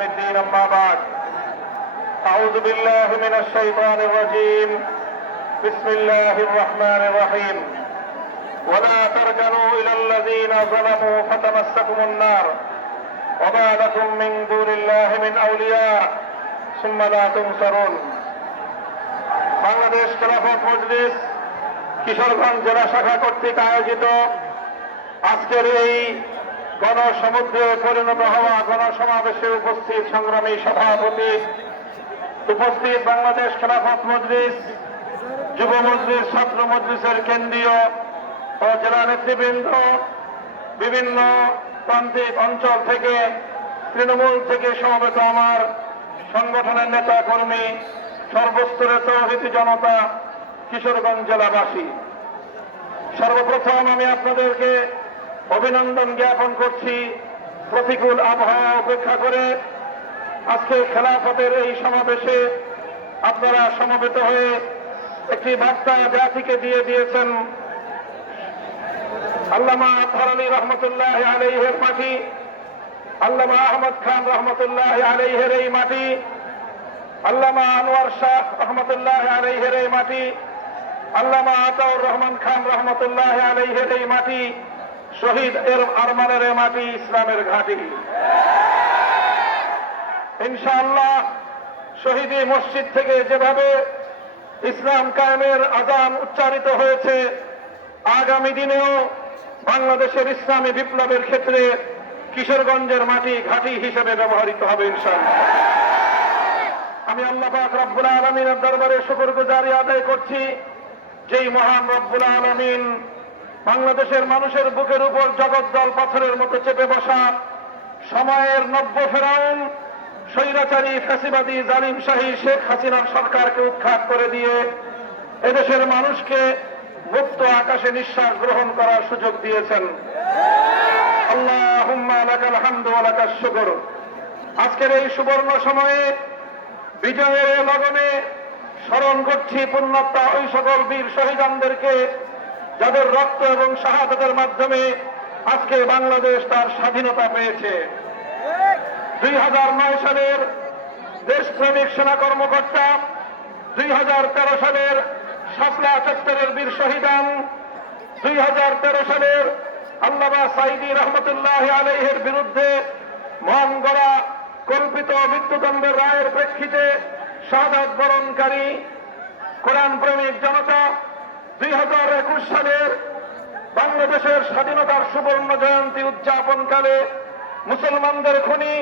يوم الدين أما بعد أعوذ بالله من الشيطان الرجيم بسم الله الرحمن الرحيم ولا تركنوا إلى الذين ظلموا فتمسكم النار وما لكم من دون الله من أولياء ثم لا تنصرون বাংলাদেশ খেলাফত মজলিস কিশোরগঞ্জ জেলা শাখা কর্তৃক আয়োজিত আজকের এই গণসমুদ্রে পরিণত হওয়া গণসমাবেশে উপস্থিত সংগ্রামী সভাপতি, উপস্থিত বাংলাদেশ খেলাফত মজলিস, যুব মজলিস, ছাত্র মজলিসের কেন্দ্রীয় ও জেলা নেতৃবৃন্দ, বিভিন্ন প্রান্তিক অঞ্চল থেকে, তৃণমূল থেকে সমবেত আমার সংগঠনের নেতা কর্মী, সর্বস্তরের তৌহিদি জনতা, কিশোরগঞ্জ জেলাবাসী, সর্বপ্রথম আমি আপনাদেরকে অভিনন্দন জ্ঞাপন করছি। প্রতিকূল আবহাওয়া উপেক্ষা করে আজকে খেলাফতের এই সমাবেশে আপনারা সমবেত হয়ে একটি বার্তা জাতিকে দিয়ে দিয়েছেন। আল্লামা আতহার আলী রহমতুল্লাহ আলাইহির মাটি, আল্লামা আহমদ খান রহমতুল্লাহ আলাইহির এই মাটি, আল্লামা আনোয়ার শাহ রহমতুল্লাহ আলাইহির এই মাটি, আল্লামা আতাউর রহমান খান রহমতুল্লাহ আলাইহির এই মাটি, শহীদ আরমানের এই মাটি ইসলামের ঘাঁটি। ইনশাআল্লাহ শহীদি মসজিদ থেকে যেভাবে ইসলাম কায়েমের আযান উচ্চারিত হয়েছে, আগামী দিনেও বাংলাদেশের ইসলামী বিপ্লবের ক্ষেত্রে কিশোরগঞ্জের মাটি ঘাঁটি হিসেবে ব্যবহৃত হবে ইনশাআল্লাহ। আমি আল্লাহ পাক রব্বুল আলামিনের দরবারে শুকরগুজারি আদায় করছি, যেই মহান রব্বুল আলামিন বাংলাদেশের মানুষের বুকের উপর জগদ্দল পাথরের মতো চেপে বসা সময়ের নব্য ফেরাউন স্বৈরাচারী ফ্যাসিবাদী জালিম শাহী শেখ হাসিনার সরকারকে উৎখাত করে দিয়ে এদেশের মানুষকে মুক্ত আকাশে নিঃশ্বাস গ্রহণ করার সুযোগ দিয়েছেন। আল্লাহুম্মা লাকাল হামদু ওয়া লাকাশ শুকর। আজকের এই সুবর্ণ সময়ে বিজয়ের লগনে স্মরণ করছি পুণ্যাত্মা ওই সকল বীর শহীদানদেরকে, যাদের রক্ত এবং শাহাদাতের মাধ্যমে আজকে বাংলাদেশ তার স্বাধীনতা পেয়েছে। 2009 সালের দেশপ্রেমিক সেনা কর্মকর্তা, 2013 সালের শাপলা চত্বরের বীর শহীদান, 2013 সালের আল্লামা সাঈদী রহমতুল্লাহ আলাইহির বিরুদ্ধে মন গড়া কল্পিত মৃত্যুদণ্ডের রায়ের প্রেক্ষিতে শাহাদাত বরণকারী কোরআন প্রেমিক জনতা, 2021 সালের বাংলাদেশের স্বাধীনতার সুবর্ণ জয়ন্তী উদযাপনকালে মুসলমানদের খুনি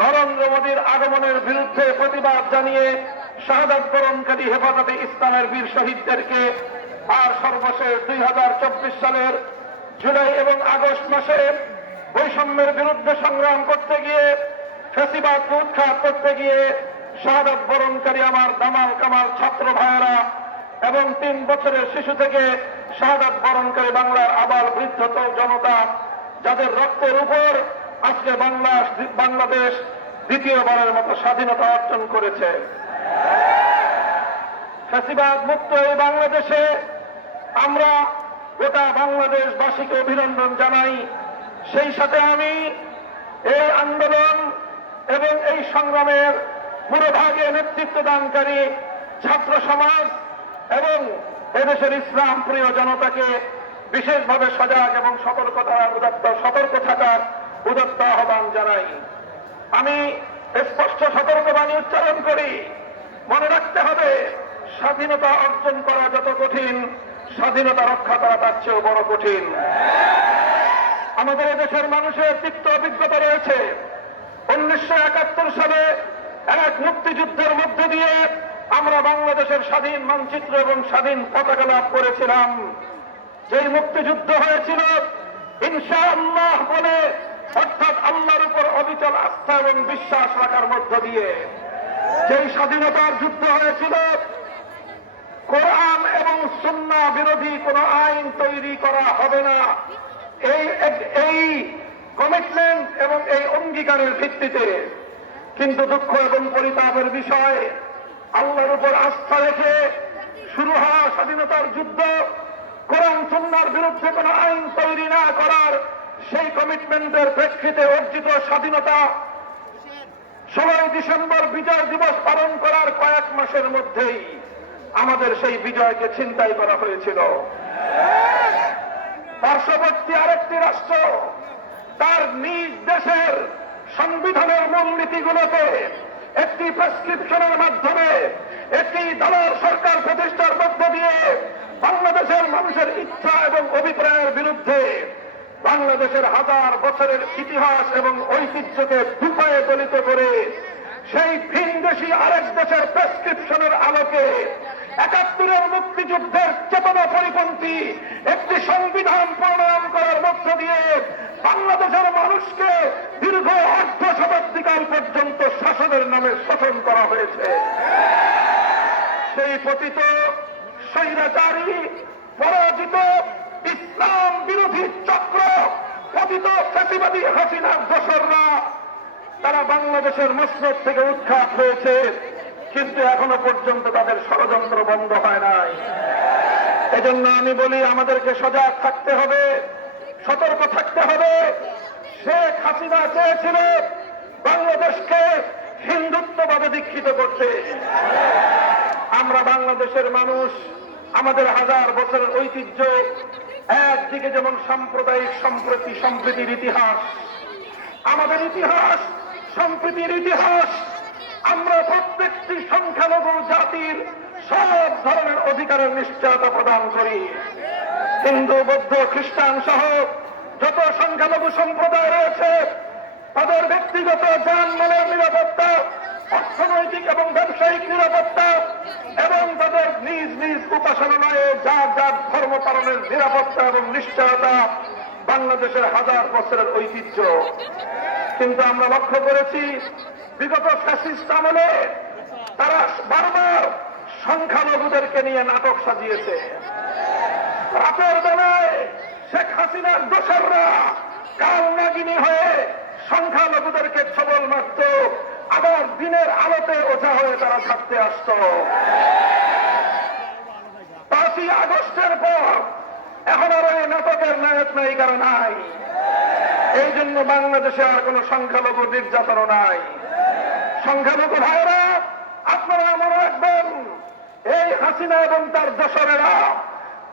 নরেন্দ্র মোদীর আগমনের বিরুদ্ধে প্রতিবাদ জানিয়ে শাহাদাত বরণকারী হেফাজতে ইসলামের বীর শহীদদেরকে, আর সর্বশেষ 2024 সালের জুলাই এবং আগস্ট মাসে বৈষম্যের বিরুদ্ধে সংগ্রাম করতে গিয়ে, ফ্যাসিবাদকে উৎখাত করতে গিয়ে শাহাদাত বরণকারী আমার দামাল কামাল ছাত্র ভাইয়েরা এবং 3 বছরের শিশু থেকে শাহাদাত বরণকারী বাংলার আবাল বৃদ্ধ জনতা, যাদের রক্তের উপর আজকে বাংলাদেশ দ্বিতীয়বারের মতো স্বাধীনতা অর্জন করেছে। ফ্যাসিবাদ মুক্ত এই বাংলাদেশে আমরা গোটা বাংলাদেশবাসীকে অভিনন্দন জানাই। সেই সাথে আমি এই আন্দোলন এবং এই সংগ্রামের পুরোভাগে নেতৃত্ব দানকারী ছাত্র সমাজ এবং এদেশের ইসলাম প্রিয় জনতাকে বিশেষভাবে সজাগ এবং সতর্ক থাকার উদাত্ত আহ্বান জানাই। আমি স্পষ্ট সতর্কবাণী উচ্চারণ করি, মনে রাখতে হবে স্বাধীনতা অর্জন করা যত কঠিন, স্বাধীনতা রক্ষা করা তার চেয়েও বড় কঠিন। আমাদের দেশের মানুষের তিক্ত অভিজ্ঞতা রয়েছে। 1971 সালে এক মুক্তিযুদ্ধের মধ্য দিয়ে আমরা বাংলাদেশের স্বাধীন মানচিত্র এবং স্বাধীন পতাকা লাভ করেছিলাম। যেই মুক্তিযুদ্ধ হয়েছিল ইনশাআল্লাহ বলে, অর্থাৎ আল্লাহর উপর অবিচল আস্থা এবং বিশ্বাস রাখার মধ্য দিয়ে। যেই স্বাধীনতার যুদ্ধ হয়েছিল কোরআন এবং সুন্নাহ বিরোধী কোন আইন তৈরি করা হবে না, এই কমিটমেন্ট এবং এই অঙ্গীকারের ভিত্তিতে। কিন্তু দুঃখ এবং পরিতাপের বিষয়, আল্লাহর উপর আস্থা রেখে শুরু হওয়া স্বাধীনতার যুদ্ধ, কোরআন সুন্নাহর বিরুদ্ধে কোন আইন তৈরি না করার সেই কমিটমেন্টের প্রেক্ষিতে অর্জিত স্বাধীনতা ডিসেম্বর বিজয় দিবস পালন করার কয়েক মাসের মধ্যেই আমাদের সেই বিজয়কে ছিনতাই করা হয়েছিল। পার্শ্ববর্তী আরেকটি রাষ্ট্র তার নিজ দেশের সংবিধানের মূলনীতিগুলোকে একটি প্রেসক্রিপশনের মাধ্যমে একটি দলের সরকার প্রতিষ্ঠার মধ্য দিয়ে বাংলাদেশের মানুষের ইচ্ছা এবং অভিপ্রায়ের বিরুদ্ধে বাংলাদেশের হাজার বছরের ইতিহাস এবং ঐতিহ্যকে দুপায়ে দলিত করে সেই ভিনদেশী আরেক দেশের প্রেসক্রিপশনের আলোকে ৭১-এর মুক্তিযুদ্ধের চেতনা পরিপন্থী একটি সংবিধান প্রণয়ন করার মধ্য দিয়ে বাংলাদেশের মানুষকে দীর্ঘ অর্ধ শতাব্দীকাল পর্যন্ত শাসনের নামে শোষণ করা হয়েছে। সেই পতিত স্বৈরাচারী পরাজিত ইসলাম বিরোধী চক্র পতিত ফ্যাসিবাদী হাসিনার দোসররা তারা বাংলাদেশের মসনদ থেকে উৎখাত হয়েছে, কিন্তু এখনো পর্যন্ত তাদের ষড়যন্ত্র বন্ধ হয় নাই। এজন্য আমি বলি আমাদেরকে সজাগ থাকতে হবে, সতর্ক থাকতে হবে। শেখ হাসিনা চেয়েছিল বাংলাদেশকে হিন্দুত্ববাদে দীক্ষিত করতে। আমরা বাংলাদেশের মানুষ, আমাদের হাজার বছরের ঐতিহ্য, একদিকে যেমন সাম্প্রদায়িক সম্প্রীতির ইতিহাস, আমাদের ইতিহাস সম্প্রীতির ইতিহাস, আমরা প্রত্যেকটি সংখ্যালঘু জাতির সব ধরনের অধিকারের নিশ্চয়তা প্রদান করি। হিন্দু, বৌদ্ধ, খ্রিস্টান সহ যত সংখ্যালঘু সম্প্রদায় রয়েছে তাদের ব্যক্তিগত যানমালের নিরাপত্তা, অর্থনৈতিক এবং ব্যবসায়িক নিরাপত্তা এবং তাদের নিজ নিজ উপাসনালয়ে যার যার ধর্ম পালনের নিরাপত্তা এবং নিশ্চয়তা বাংলাদেশের হাজার বছরের ঐতিহ্য। কিন্তু আমরা লক্ষ্য করেছি বিগত ফ্যাসিস্ট আমলে তারা বারবার সংখ্যালঘুদেরকে নিয়ে নাটক সাজিয়েছে। রাতের বেলায় শেখ হাসিনার দোসররা কাল নাগিনী হয়ে সংখ্যালঘুদেরকে ছবল মারত, আবার দিনের আলোতে ওঝা হয়ে তারা থাকতে আসত। ৫ই আগস্টের পর এখন আর এই নাটকের নায়ক নায়িকারা নাই। এই জন্য বাংলাদেশে আর কোন সংখ্যালঘু নির্যাতন নাই। সংখ্যালঘু ভাইরা আপনারা মনে রাখবেন, এই হাসিনা এবং তার দোসরেরা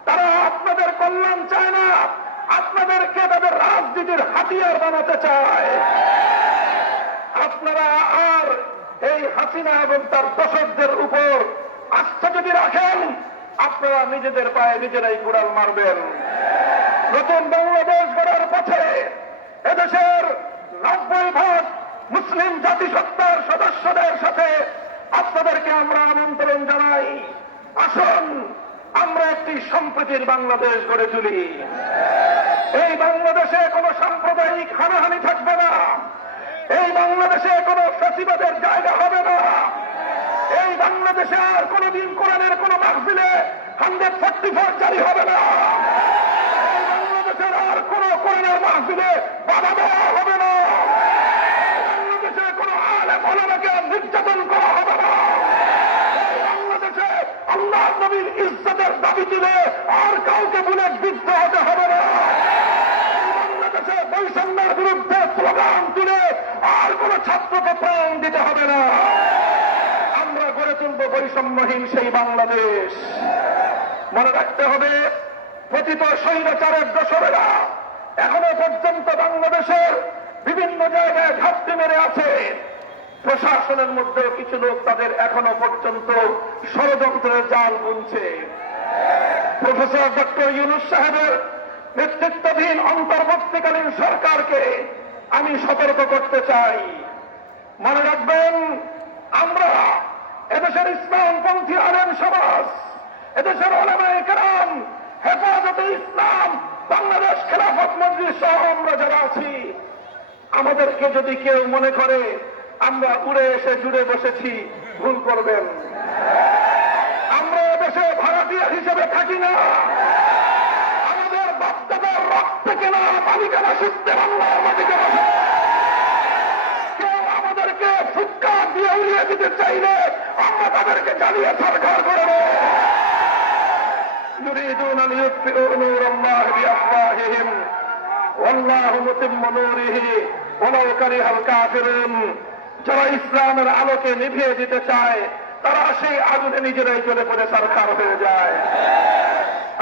তারা আপনাদের কল্যাণ চায় না, আপনাদেরকে তাদের রাজনীতির হাতিয়ার বানাতে চায়। আপনারা আর এই হাসিনা এবং তার দোসরদের উপর আস্থা যদি রাখেন, আপনারা নিজেদের পায়ে নিজেরাই কুড়াল মারবেন। নতুন বাংলাদেশ গড়ার পথে এদেশের ৯০% মুসলিম জাতিসত্তার সদস্যদের সাথে আপনাদেরকে আমরা আমন্ত্রণ জানাই, আসুন আমরা একটি সম্প্রীতির বাংলাদেশ গড়ে তুলি। এই বাংলাদেশে কোনো সাম্প্রদায়িক হানাহানি থাকবে না, এই বাংলাদেশে কোনো ফ্যাসিবাদের জায়গা হবে না, এই বাংলাদেশে আর কোনদিন কোরআনের কোন মাহফিলে 144 জারি হবে না, এই বাংলাদেশের আর কোন কোরআনের মাহফিলে বাধা দেওয়া হবে না, বাংলাদেশে কোন আলেম ওলামাকে নির্যাতন করা হবে না, বাংলাদেশে আল্লাহ নবীর ইজ্জতের দাবি তুলে আর কাউকে বলে বিদ্ধ হতে হবে না, বাংলাদেশে বৈষম্যের বিরুদ্ধে স্লোগান তুলে আর কোন ছাত্রকে প্রাণ দিতে হবে না। আমরা গড়ে তুলব বৈষম্যহীন সেই বাংলাদেশ। মনে রাখতে হবে, পতিত স্বৈরাচারের দোসরেরা এখনো পর্যন্ত বাংলাদেশের বিভিন্ন জায়গায় ঘাপটি মেরে আছে। প্রশাসনের মধ্যে কিছু লোক তাদের এখনো পর্যন্ত ষড়যন্ত্রের জাল বুনছে। প্রফেসর ডক্টর ইউনূস সাহেবের নেতৃত্বাধীন অন্তর্বর্তীকালীন সরকারকে আমি সতর্ক করতে চাই। মনে রাখবেন, আমরা এদেশের ইসলামপন্থী আলেম সমাজ, এদেশের ওলামায়ে কেরাম, হেফাজতে ইসলাম, বাংলাদেশ খেলাফত মজলিস সহ আমরা যারা আছি, আমাদেরকে যদি কেউ মনে করে আমরা উড়ে এসে জুড়ে বসেছি, ভুল করবেন। আমরা এদেশে ভাড়াটিয়া হিসেবে থাকি না, আমাদের বাপদাদার রক্ত কেনা মালিকানা সূত্রে বাংলার মাটিতে বসে। কেউ আমাদেরকে ফুৎকার দিয়ে উড়িয়ে দিতে চাইলে আমরা তাদেরকে জ্বালিয়ে সরকার করব। يريدون أن يطفئوا نور الله بأفواههم والله متم نوره ولو كره الكافرون যারা ইসলামের আলোকে নিভিয়ে দিতে চায় তারা সেই আগুনে নিজেরাই জ্বলে পড়ে সরকার হয়ে যায়।